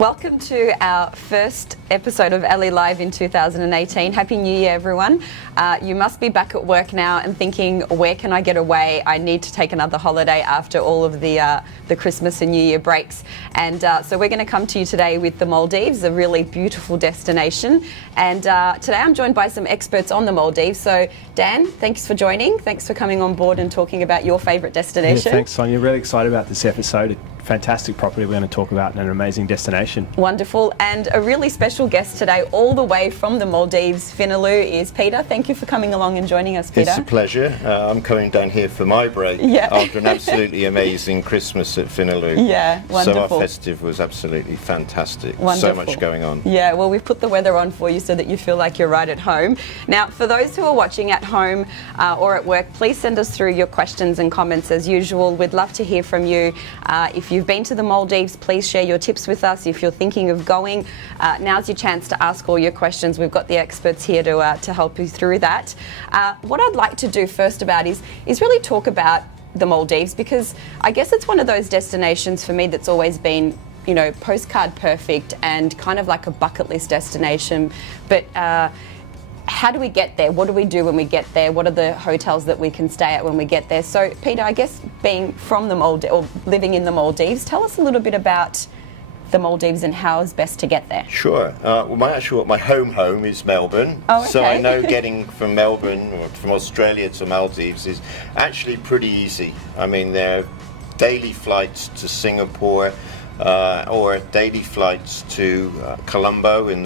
Welcome to our first episode of LE Live in 2018. Happy New Year, everyone. You must be back at work now and thinking, where can I get away? I need to take another holiday after all of the Christmas and New Year breaks. And so we're going to come to you today with the Maldives, a really beautiful destination. And today I'm joined by some experts on the Maldives. So Dan, thanks for joining. Thanks for coming on board and talking about your favourite destination. Yeah, thanks, Sonia. Really excited about this episode. Fantastic property we're going to talk about and an amazing destination. Wonderful. And a really special guest today, all the way from the Maldives, Finolhu, is Peter. Thank you for coming along and joining us, Peter. It's a pleasure. I'm coming down here for my break after an absolutely amazing Christmas at Finolhu. Yeah, wonderful. So our festive was absolutely fantastic. Wonderful. So much going on. Yeah, well, we've put the weather on for you so that you feel like you're right at home. Now, for those who are watching at home or at work, please send us through your questions and comments as usual. We'd love to hear from you. If you've been to the Maldives, please share your tips with us. If you're thinking of going, now's your chance to ask all your questions. We've got the experts here to help you through that. What I'd like to do first about is really talk about the Maldives, because I guess it's one of those destinations for me that's always been, you know, postcard perfect and kind of like a bucket list destination. But how do we get there? What do we do when we get there? What are the hotels that we can stay at when we get there? So, Peter, I guess being from the Maldives or living in the Maldives, tell us a little bit about the Maldives and how is best to get there. Sure. Well, my home is Melbourne. Oh, okay. So I know getting from Melbourne or from Australia to Maldives is actually pretty easy. I mean, there are daily flights to Singapore or daily flights to Colombo in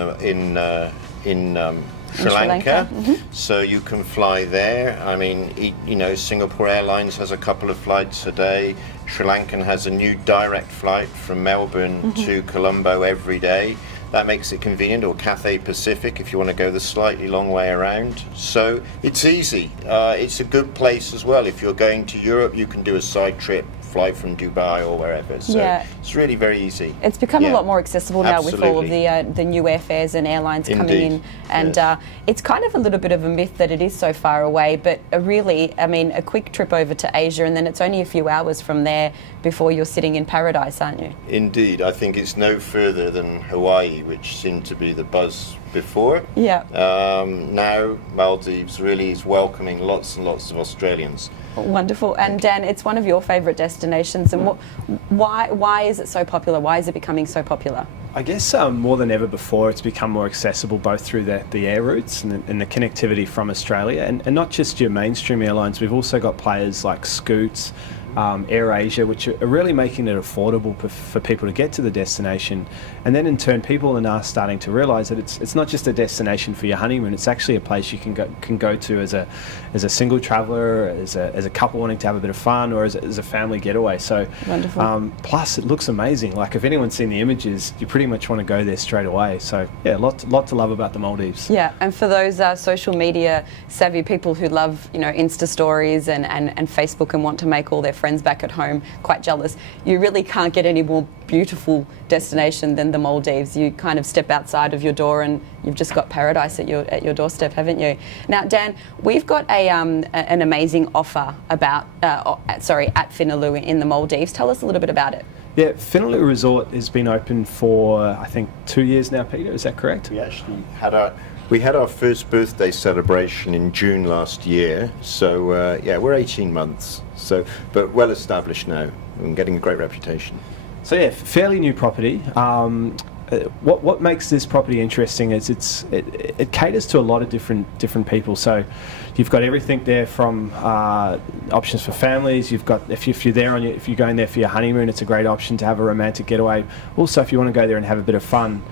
Sri Lanka. Mm-hmm. So you can fly there. I mean, you know, Singapore Airlines has a couple of flights a day. Sri Lankan has a new direct flight from Melbourne to Colombo every day. That makes it convenient, or Cathay Pacific if you want to go the slightly long way around. So it's easy. It's a good place as well. If you're going to Europe, you can do a side trip, fly from Dubai or wherever. So it's really very easy. It's become a lot more accessible now with all of the new airfares and airlines coming in. And it's kind of a little bit of a myth that it is so far away, but really, I mean, a quick trip over to Asia and then it's only a few hours from there before you're sitting in paradise, aren't you? Indeed. I think it's no further than Hawaii, which seemed to be the buzz before. Yeah. Now Maldives really is welcoming lots and lots of Australians. Wonderful. And Dan, it's one of your favourite destinations. And why is it so popular? Why is it becoming so popular? I guess more than ever before, it's become more accessible both through the air routes and the connectivity from Australia, and not just your mainstream airlines. We've also got players like Scoots, AirAsia, which are really making it affordable for people to get to the destination. And then in turn, people are now starting to realise that it's not just a destination for your honeymoon. It's actually a place you can go to as a single traveller, as a couple wanting to have a bit of fun, or as a family getaway. So wonderful. Plus, it looks amazing. Like if anyone's seen the images, you pretty much want to go there straight away. So yeah, lot to love about the Maldives. Yeah, and for those social media savvy people who love, you know, Insta stories and Facebook and want to make all their friends back at home quite jealous, you really can't get any more beautiful destination than the Maldives. You kind of step outside of your door and you've just got paradise at your doorstep, haven't you? Now, Dan, we've got an amazing offer about at Finolhu in the Maldives. Tell us a little bit about it. Yeah, Finolhu Resort has been open for I think 2 years now, Peter. Is that correct? We actually had our first birthday celebration in June last year. So we're 18 months. So, but well established now and getting a great reputation. So yeah, fairly new property. What makes this property interesting is it caters to a lot of different people. So you've got everything there from options for families. You've got if you're going there for your honeymoon, it's a great option to have a romantic getaway. Also, if you want to go there and have a bit of fun,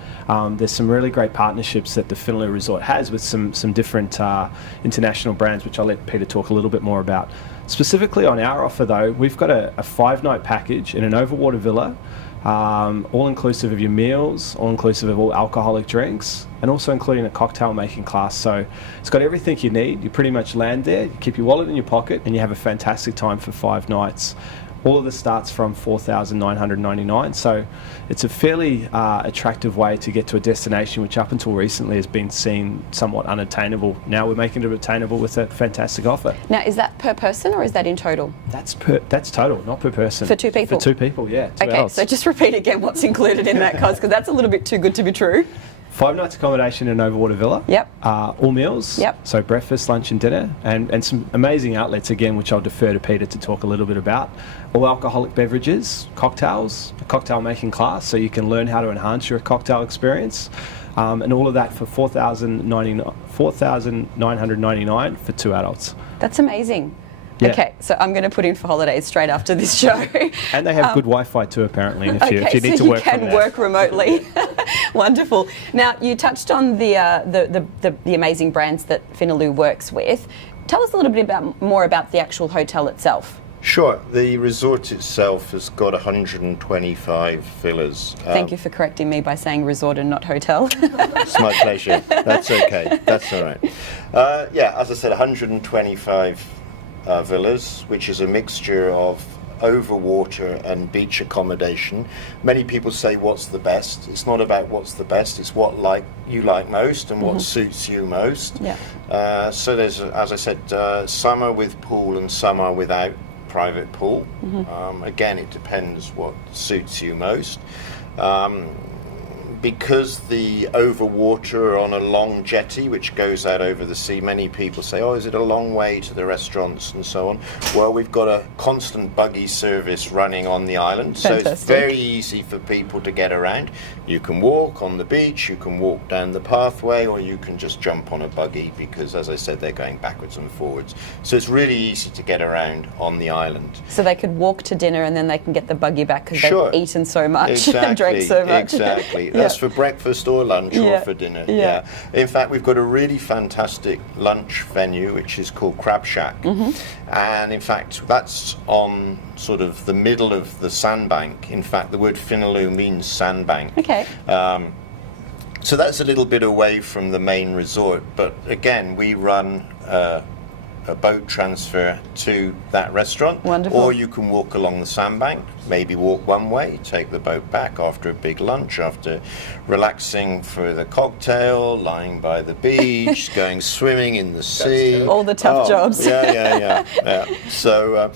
there's some really great partnerships that the Finolhu Resort has with some different international brands, which I'll let Peter talk a little bit more about. Specifically on our offer though, we've got a 5-night package in an overwater villa, all inclusive of your meals, all inclusive of all alcoholic drinks, and also including a cocktail making class. So it's got everything you need. You pretty much land there, you keep your wallet in your pocket, and you have a fantastic time for 5 nights. all of this starts from $4,999. So it's a fairly attractive way to get to a destination which up until recently has been seen somewhat unattainable. Now we're making it attainable with a fantastic offer. Now, is that per person or is that in total? That's total, not per person. For 2 people? For 2 people, yeah. 2 Okay, adults. so just repeat again what's included in that cost, because that's a little bit too good to be true. 5 nights accommodation in Overwater Villa. Yep. All meals. Yep. So breakfast, lunch and dinner. And some amazing outlets, again, which I'll defer to Peter to talk a little bit about. All alcoholic beverages, cocktails, a cocktail making class, so you can learn how to enhance your cocktail experience. And all of that for $4,999 for 2 adults. That's amazing. Yeah. Okay, so I'm going to put in for holidays straight after this show. And they have good Wi-Fi too, apparently, if you need to so work you can from there. work remotely. Wonderful. Now, you touched on the amazing brands that Finolhu works with. Tell us a little bit more about the actual hotel itself. Sure. The resort itself has got 125 villas. Thank you for correcting me by saying resort and not hotel. It's my pleasure. That's okay. That's all right. Yeah, as I said, 125 villas, which is a mixture of overwater and beach accommodation. Many people say, what's the best? It's not about what's the best, it's what you like most and what suits you most. Yeah. So there's, as I said, some are with pool and some are without private pool. Again, it depends what suits you most. Because the overwater on a long jetty which goes out over the sea, many people say, oh, is it a long way to the restaurants and so on? Well, we've got a constant buggy service running on the island. Fantastic. So it's very easy for people to get around. You can walk on the beach, you can walk down the pathway, or you can just jump on a buggy because, as I said, they're going backwards and forwards. So it's really easy to get around on the island. So they could walk to dinner and then they can get the buggy back because Sure. they've eaten so much Exactly, and drank so much. Exactly. Yeah. That's for breakfast or lunch or for dinner. Yeah. In fact, we've got a really fantastic lunch venue which is called Crab Shack. And in fact, that's on sort of the middle of the sandbank. In fact, the word Finolhu means sandbank. Okay. So that's a little bit away from the main resort, but again, we run a boat transfer to that restaurant. Wonderful. Or you can walk along the sandbank, maybe walk one way, take the boat back after a big lunch, after relaxing for the cocktail, lying by the beach, going swimming in the sea. All the tough jobs. Yeah. So,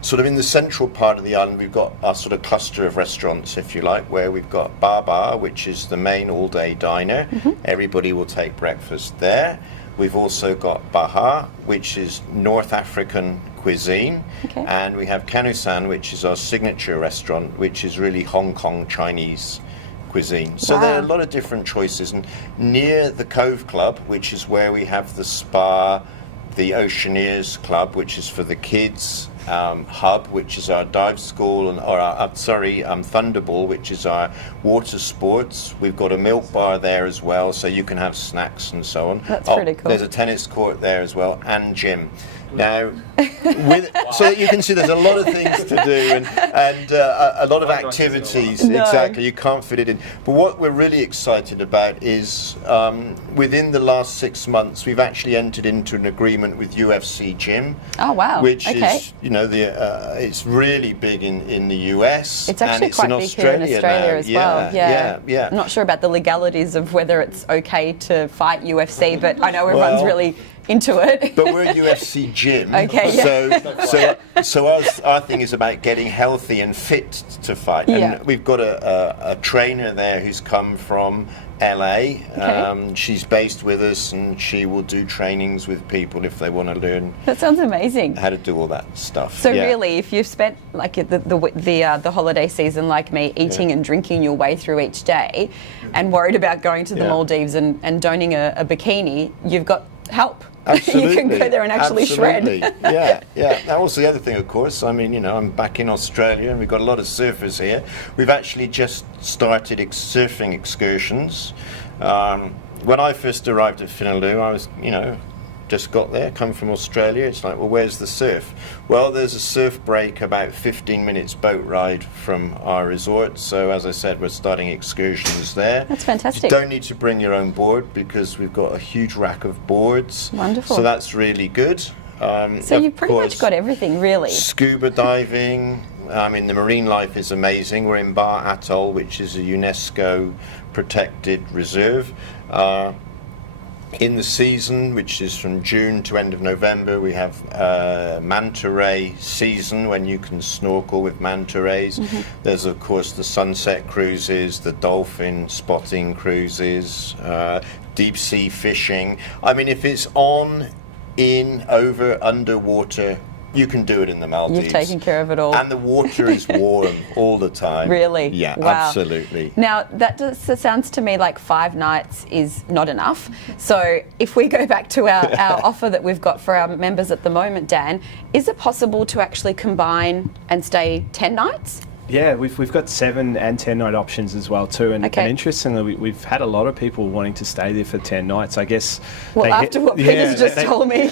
sort of in the central part of the island, we've got our sort of cluster of restaurants, if you like, where we've got Baba, which is the main all-day diner. Everybody will take breakfast there. We've also got Baha, which is North African cuisine. Okay. And we have Kanusan, which is our signature restaurant, which is really Hong Kong Chinese cuisine. So there are a lot of different choices. And near the Cove Club, which is where we have the spa, the Oceaneers Club, which is for the kids, Hub, which is our dive school, and Thunderball, which is our water sports. We've got a milk bar there as well, so you can have snacks and so on. That's pretty cool. There's a tennis court there as well, and gym. Now, so you can see there's a lot of things to do and a lot of activities. No. Exactly, you can't fit it in. But what we're really excited about is within the last 6 months, we've actually entered into an agreement with UFC Gym. Oh, wow. Which Okay. is, it's really big in the US. It's actually and it's quite in big here in Australia now. as well. Yeah. I'm not sure about the legalities of whether it's okay to fight UFC, but I know everyone's Well, really into it. But we're UFC Gym. Okay, yeah. So our thing is about getting healthy and fit to fight. Yeah. And we've got a trainer there who's come from LA. Okay. She's based with us, and she will do trainings with people if they want to learn That sounds amazing. how to do all that stuff. So Yeah. really, if you've spent like the holiday season like me, eating and drinking your way through each day, and worried about going to the Yeah. Maldives and donning a bikini, you've got help. Absolutely. You can go there and actually Absolutely. shred. Yeah. Now, also the other thing, of course, I'm back in Australia, and we've got a lot of surfers here. We've actually just started surfing excursions. When I first arrived at Finolhu, I was, just got there, come from Australia. It's like, well, where's the surf? Well, there's a surf break about 15 minutes boat ride from our resort. So as I said, we're starting excursions there. That's fantastic. You don't need to bring your own board because we've got a huge rack of boards. Wonderful. So that's really good. So you've pretty much got everything, really. Scuba diving. I mean, the marine life is amazing. We're in Bar Atoll, which is a UNESCO protected reserve. In the season, which is from June to end of November, we have manta ray season when you can snorkel with manta rays. There's of course the sunset cruises, the dolphin spotting cruises, deep sea fishing. I mean, if it's on, in, over, underwater, you can do it in the Maldives. You've taken care of it all. And the water is warm all the time. Really? Yeah, wow. Absolutely. Now, that sounds to me like 5 nights is not enough. So if we go back to our offer that we've got for our members at the moment, Dan, is it possible to actually combine and stay 10 nights? Yeah, we've got 7 and 10 night options as well too, and interestingly, we've had a lot of people wanting to stay there for 10 nights. I guess. Well, after what Peter's just told me.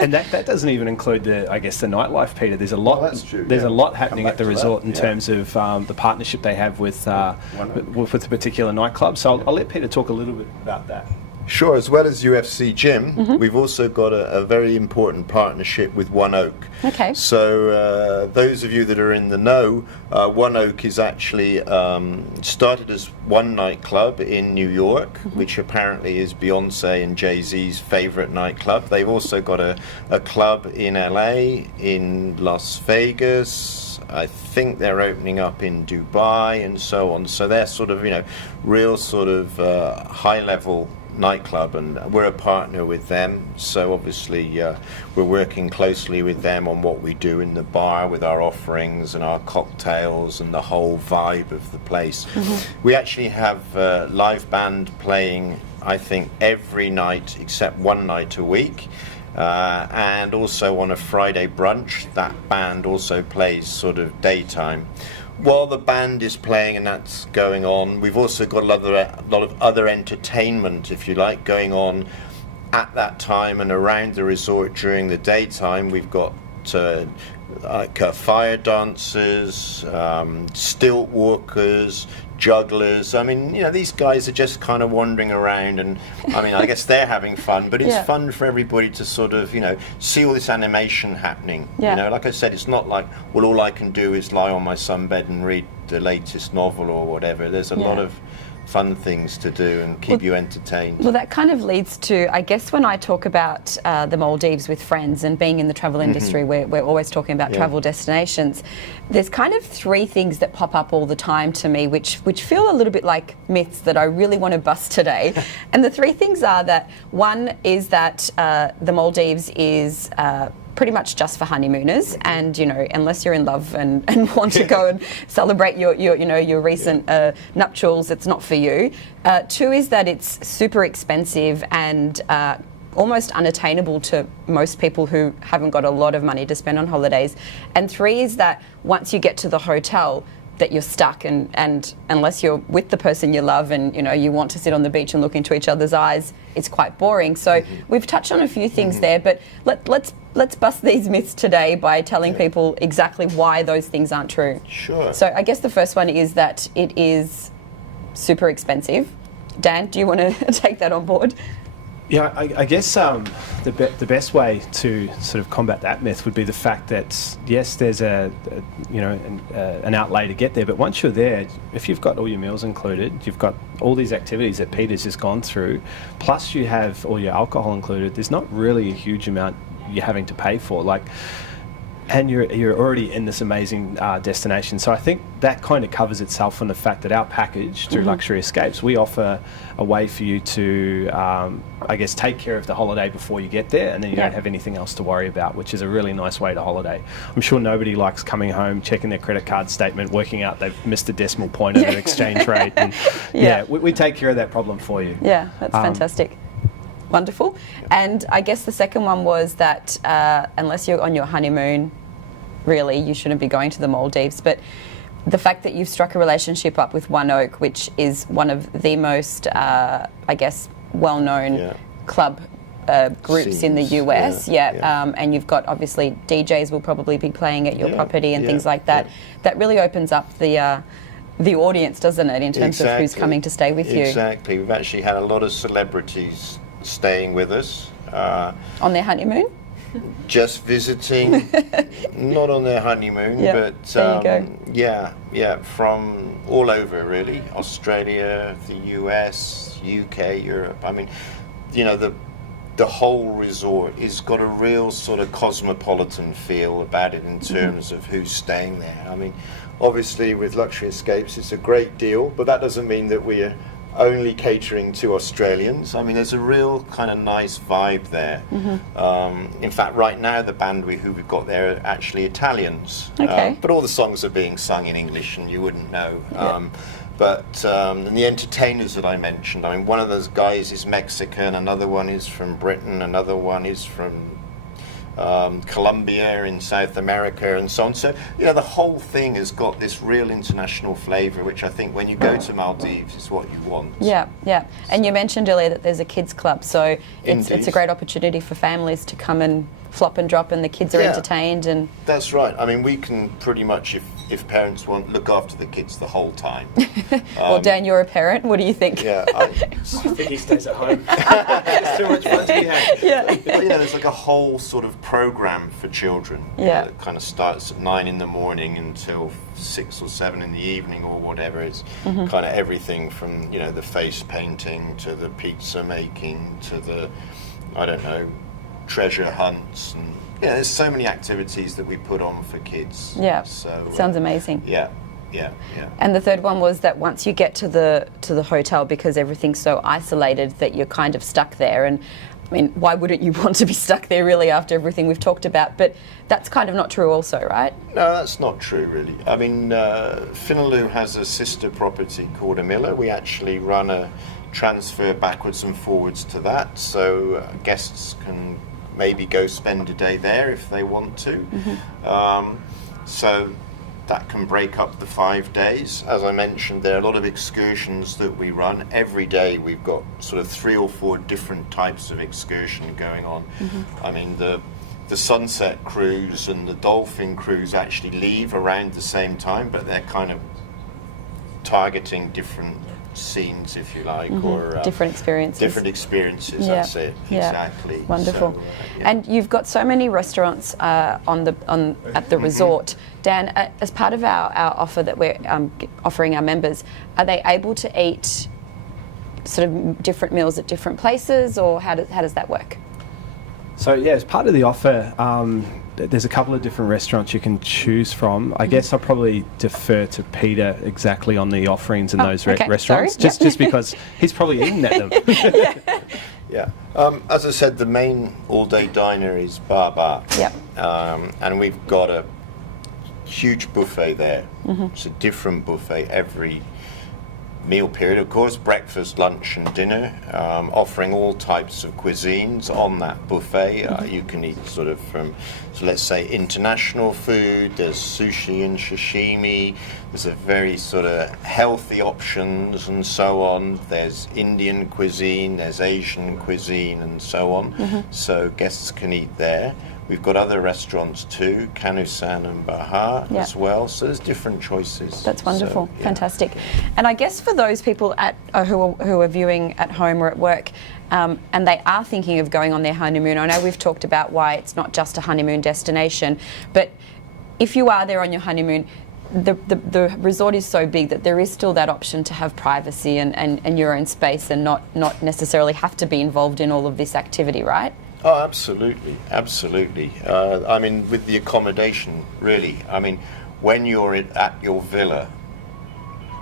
And that doesn't even include the nightlife, Peter. There's a lot. Oh, that's true. There's a lot happening at the resort in yeah. terms of the partnership they have with the particular nightclub. So I'll let Peter talk a little bit about that. Sure, as well as UFC Gym, we've also got a very important partnership with One Oak. Okay. So those of you that are in the know, One Oak is actually started as one nightclub in New York, which apparently is Beyonce and Jay-Z's favorite nightclub. They've also got a club in LA, in Las Vegas. I think they're opening up in Dubai and so on. So they're sort of, real sort of high-level nightclub, and we're a partner with them, so obviously we're working closely with them on what we do in the bar with our offerings and our cocktails and the whole vibe of the place. We actually have a live band playing, I think, every night except one night a week. And also on a Friday brunch, that band also plays sort of daytime. While the band is playing and that's going on, we've also got a lot of other entertainment, if you like, going on at that time and around the resort during the daytime. We've got fire dancers, stilt walkers, jugglers. I mean, these guys are just kind of wandering around, and I mean, I guess they're having fun, but it's fun for everybody to sort of, see all this animation happening. Like I said, it's not like, well, all I can do is lie on my sunbed and read the latest novel or whatever. There's a lot of fun things to do and keep you entertained. Well, that kind of leads to, I guess, when I talk about the Maldives with friends and being in the travel industry, we're always talking about travel destinations. There's kind of 3 things that pop up all the time to me, which feel a little bit like myths that I really want to bust today. And the 3 things are that one is that the Maldives is pretty much just for honeymooners, and unless you're in love and want to go and celebrate your recent nuptials, it's not for you. 2 is that it's super expensive and almost unattainable to most people who haven't got a lot of money to spend on holidays. And 3 is that once you get to the hotel, that you're stuck, and unless you're with the person you love and you want to sit on the beach and look into each other's eyes, it's quite boring. So we've touched on a few things there, but let's bust these myths today by telling people exactly why those things aren't true. Sure. So I guess the first one is that it is super expensive. Dan, do you want to take that on board? Yeah, I guess the best way to sort of combat that myth would be the fact that yes, there's an outlay to get there, but once you're there, if you've got all your meals included, you've got all these activities that Peter's just gone through, plus you have all your alcohol included, there's not really a huge amount you're having to pay for. And you're already in this amazing destination. So I think that kind of covers itself on the fact that our package through Luxury Escapes, we offer a way for you to, take care of the holiday before you get there, and then you don't have anything else to worry about, which is a really nice way to holiday. I'm sure nobody likes coming home, checking their credit card statement, working out they've missed a decimal point of an exchange rate. And we take care of that problem for you. Yeah, that's fantastic. Wonderful. And I guess the second one was that unless you're on your honeymoon, really, you shouldn't be going to the Maldives. But the fact that you've struck a relationship up with One Oak, which is one of the most, well-known club groups in the US, and you've got, obviously, DJs will probably be playing at your property and things like that. That really opens up the audience, doesn't it, in terms of who's coming to stay with you? Exactly. We've actually had a lot of celebrities staying with us. On their honeymoon? just visiting, not on their honeymoon, Yeah, but there you go. yeah, from all over really, Australia, the US, UK, Europe. I mean, you know, the whole resort has got a real sort of cosmopolitan feel about it in terms of who's staying there. I mean, obviously with Luxury Escapes it's a great deal, but that doesn't mean that we're only catering to Australians. I mean, there's a real kind of nice vibe there. In fact, right now the band who we've got there are actually Italians. Okay. But all the songs are being sung in English and you wouldn't know. And the entertainers that I mentioned, I mean, one of those guys is Mexican, another one is from Britain, another one is from Colombia in South America, and so on. So, you know, the whole thing has got this real international flavour, which I think when you go to Maldives is what you want. Yeah, yeah. And you mentioned earlier that there's a kids club, so it's a Indeed. great opportunity for families to come and flop and drop, and the kids are Yeah. entertained. And That's right. I mean, we can pretty much, if parents want, look after the kids the whole time. well, Dan, you're a parent. What do you think? Yeah, I think he stays at home. There's too much fun to be had. Yeah. But, you know, there's like a whole sort of program for children. Yeah. That kind of starts at 9 in the morning until 6 or 7 in the evening or whatever. It's kind of everything from, you know, the face painting to the pizza making to the, I don't know, treasure hunts, and yeah, there's so many activities that we put on for kids. Yeah. So Sounds amazing. Yeah. And the third one was that once you get to the hotel, because everything's so isolated that you're kind of stuck there. And I mean, why wouldn't you want to be stuck there really after everything we've talked about? But that's kind of not true also, right? No, that's not true really. I mean, Finolhu has a sister property called Amilla. We actually run a transfer backwards and forwards to that, so guests can maybe go spend a day there if they want to. So that can break up the 5 days. As I mentioned, there are a lot of excursions that we run. Every day we've got sort of 3 or 4 different types of excursion going on. I mean, the sunset cruise and the dolphin cruise actually leave around the same time, but they're kind of targeting different scenes, if you like, or Different experiences. Different experiences. Yeah. That's it. Yeah. Exactly. Wonderful. So, yeah. And you've got so many restaurants at the resort. Dan, as part of our offer that we're offering our members, are they able to eat sort of different meals at different places, or how does that work? So yeah, as part of the offer, there's a couple of different restaurants you can choose from. I guess I'll probably defer to Peter exactly on the offerings in those restaurants, sorry. just because he's probably eaten at them. Yeah. As I said, the main all-day diner is Bar. Yep. And we've got a huge buffet there. It's a different buffet every meal period, of course, breakfast, lunch and dinner, offering all types of cuisines on that buffet. You can eat sort of from, so let's say, international food, there's sushi and sashimi, there's a very sort of healthy options and so on, there's Indian cuisine, there's Asian cuisine and so on, so guests can eat there. We've got other restaurants too, Kanusan and Bahar as well, so there's different choices. That's wonderful, So, yeah. fantastic. And I guess for those people who are viewing at home or at work, and they are thinking of going on their honeymoon, I know we've talked about why it's not just a honeymoon destination, but if you are there on your honeymoon, the resort is so big that there is still that option to have privacy and your own space, and not necessarily have to be involved in all of this activity, right? Oh, absolutely. I mean, with the accommodation, really. I mean, when you're at your villa,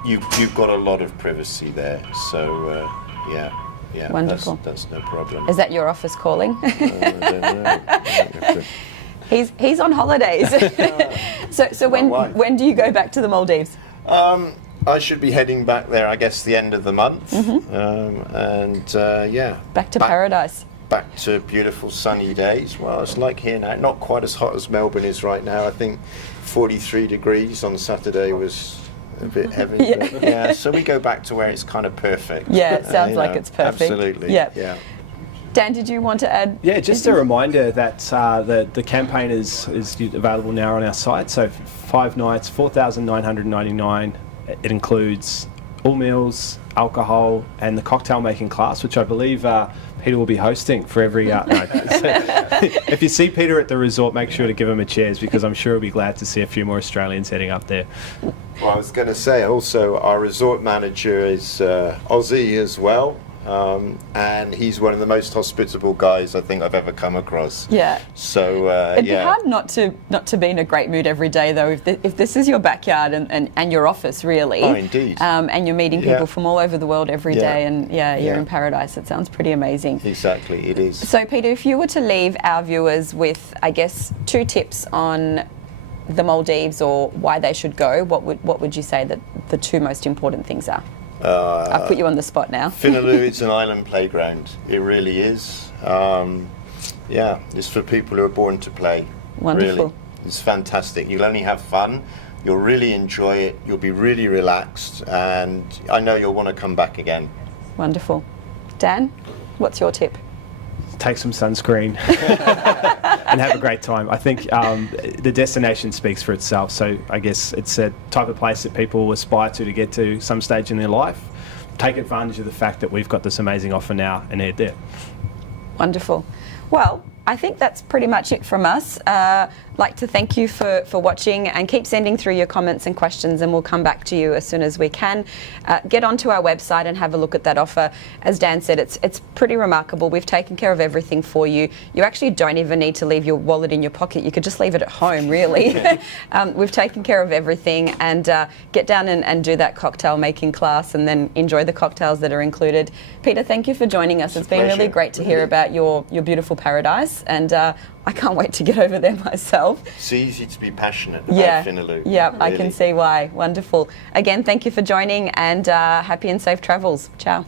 you've got a lot of privacy there. So, yeah. Wonderful. That's no problem. Is that your office calling? I don't know. He's on holidays. So when do you go back to the Maldives? I should be heading back there, I guess, the end of the month. Back to paradise. Back to beautiful sunny days. Well, it's like here now. Not quite as hot as Melbourne is right now. I think 43 degrees on Saturday was a bit heavy. But yeah, so we go back to where it's kind of perfect. Yeah, it sounds like it's perfect. Absolutely. Yeah. Dan, did you want to add? Yeah, just a reminder that the campaign is available now on our site. So 5 nights, $4,999. It includes all meals, alcohol, and the cocktail making class, which I believe Peter will be hosting for every. No. If you see Peter at the resort, make sure to give him a cheers, because I'm sure he'll be glad to see a few more Australians heading up there. Well, I was going to say also our resort manager is Aussie as well. And he's one of the most hospitable guys I think I've ever come across. Yeah. So it'd be hard not to be in a great mood every day, though. If this is your backyard and your office, really. Oh, indeed. And you're meeting people from all over the world every day, and you're in paradise. It sounds pretty amazing. Exactly, it is. So, Peter, if you were to leave our viewers with, I guess, 2 tips on the Maldives or why they should go, what would you say that the 2 most important things are? I've put you on the spot now. Finolhu is an island playground. It really is. It's for people who are born to play. Wonderful. Really. It's fantastic. You'll only have fun. You'll really enjoy it. You'll be really relaxed. And I know you'll want to come back again. Wonderful. Dan, what's your tip? Take some sunscreen and have a great time. I think the destination speaks for itself. So I guess it's a type of place that people aspire to get to some stage in their life. Take advantage of the fact that we've got this amazing offer now and head there. Wonderful. Well, I think that's pretty much it from us. Like to thank you for watching, and keep sending through your comments and questions, and we'll come back to you as soon as we can. Get onto our website and have a look at that offer. As Dan said, it's pretty remarkable. We've taken care of everything for you. You actually don't even need to leave your wallet in your pocket. You could just leave it at home, really. We've taken care of everything, and get down and do that cocktail making class, and then enjoy the cocktails that are included. Peter, thank you for joining us. It's been really great to hear about your beautiful paradise, and I can't wait to get over there myself. It's easy to be passionate about Finolhu. Yeah, really. I can see why. Wonderful. Again, thank you for joining, and happy and safe travels. Ciao.